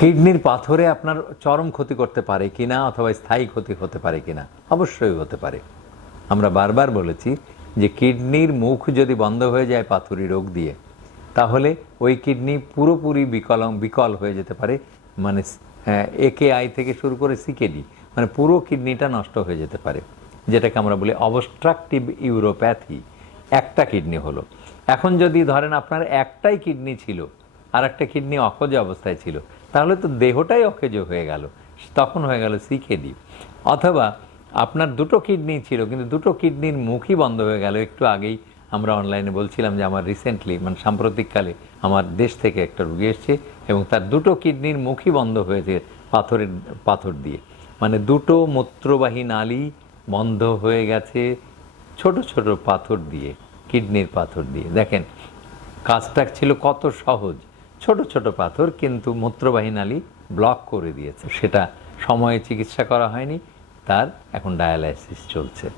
কিডনির পাথরে আপনার চরম ক্ষতি করতে পারে কিনা অথবা স্থায়ী ক্ষতি হতে পারে কিনা? অবশ্যই হতে পারে। আমরা বারবার বলেছি যে কিডনির মুখ যদি বন্ধ হয়ে যায় পাথুরি রোগ দিয়ে, তাহলে ওই কিডনি পুরোপুরি বিকল বিকল হয়ে যেতে পারে। মানে একে আই থেকে শুরু করে সিকেডি মানে পুরো কিডনিটা নষ্ট হয়ে যেতে পারে। যেটাকে আমরা বলি অবস্ট্রাকটিভ ইউরোপ্যাথি একটা কিডনি হলো। এখন যদি ধরেন আপনার একটাই কিডনি ছিল আর একটা কিডনি অকেজ অবস্থায় ছিল। তাহলে তো দেহটাই অকেজ হয়ে গেল। তখন হয়ে গেল সিকেডি। অথবা আপনার দুটো কিডনি ছিল, কিন্তু দুটো কিডনির মুখই বন্ধ হয়ে গেল। একটু আগেই আমরা অনলাইনে বলছিলাম যে আমার রিসেন্টলি মানে সাম্প্রতিককালে আমার দেশ থেকে একটা রুগী এসছে এবং তার দুটো কিডনির মুখই বন্ধ হয়েছে পাথরের, পাথর দিয়ে। মানে দুটো মূত্রবাহী নালী বন্ধ হয়ে গেছে ছোট ছোট পাথর দিয়ে, কিডনির পাথর দিয়ে। দেখেন, কাজটা ছিল কত সহজ। ছোট ছোট পাথর কিন্তু মূত্রবাহী নালী ব্লক করে দিয়েছে। সেটা সময়ে চিকিৎসা করা হয়নি, তার এখন ডায়ালাইসিস চলছে।